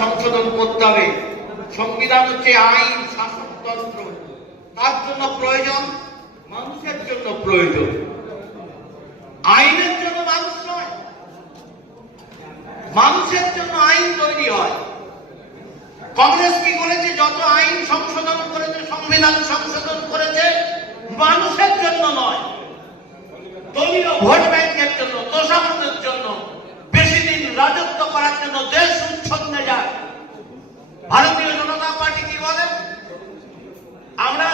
সংশোধন করতে হবে। সংবিধান হচ্ছে আইন শাসনতন্ত্র, তার জন্য প্রয়োজন, মানুষের জন্য প্রয়োজন। আইনের জন্য মানুষ নয়, মানুষের জন্য আইন তৈরি হয়। কংগ্রেস কি করেছে? যত আইন সংশোধন করেছে, সংবিধান সংশোধন করেছে, মানুষের জন্য নয়, দলীয় ভোট ব্যাংকের জন্য, তোষামদের জন্য, বেশি দিন রাজত্ব করার জন্য, দেশ উচ্ছন্নে যায়। ভারতীয় জনতা পার্টি কি বলে? আমরা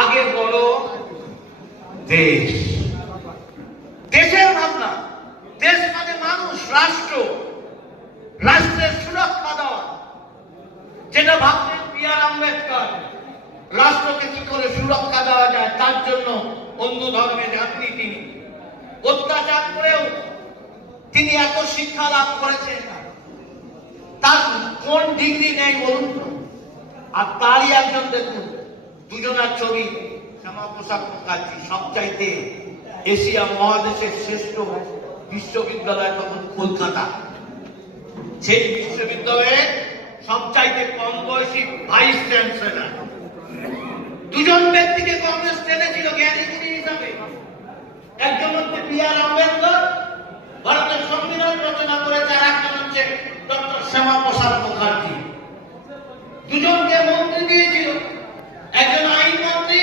আগে বড় দেশ, দেশের ভাবনা, দেশ মানে মানুষ, রাষ্ট্র, রাষ্ট্রের সুরক্ষা দেওয়া, যেটা ভাবতেন বি.আর. আম্বেদকর। রাষ্ট্রকে কি করে সুরক্ষা দেওয়া যায়, তার জন্য অন্য ধর্মের যাত্রী তিনি অত্যাচার করেও তিনি এত শিক্ষা লাভ করেছেন, তার কোন ডিগ্রি নেই বলুন তো? আর তারই একজন দেখুন, দুজনার ছবি, শ্যামাপ্রসাদ মুখার্জি। সবচাইতে এশিয়া মহাদেশের শ্রেষ্ঠ বিশ্ববিদ্যালয় তখন কলকাতা, সেই বিশ্ববিদ্যালয়ে সবচাইতে কম বয়সী ভাইস চ্যান্সেলর। দুজন ব্যক্তিকে কংগ্রেস টেনেছিল জ্ঞানীগুণী হিসাবে। একজন হচ্ছে বি.আর. আম্বেদকর, ভারতের সংবিধান রচনা করেছে, আর একজন হচ্ছে ডক্টর শ্যামাপ্রসাদ মুখার্জি। দুজনকে মন্ত্রী দিয়েছিল, একজন আইন মন্ত্রী,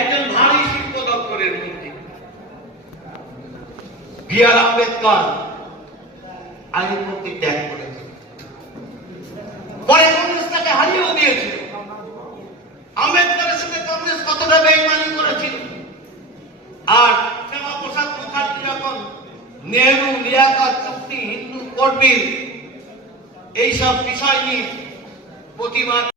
একজন ভারী শিল্প দপ্তরের মন্ত্রী। বি.আর. আম্বেদকর আইন মন্ত্রী ত্যাগ করেছে, পরে কংগ্রেস তাকে হারিয়েও দিয়েছিল। আম্বেদকরের সঙ্গে কংগ্রেস কতটা বেইমানি করেছিল। আর শ্যামাপ্রসাদ মুখার্জি যখন নেহরু লিয়াকত চুক্তি, হিন্দু কোড বিল, এইসব বিষয় নিয়ে প্রতিবাদ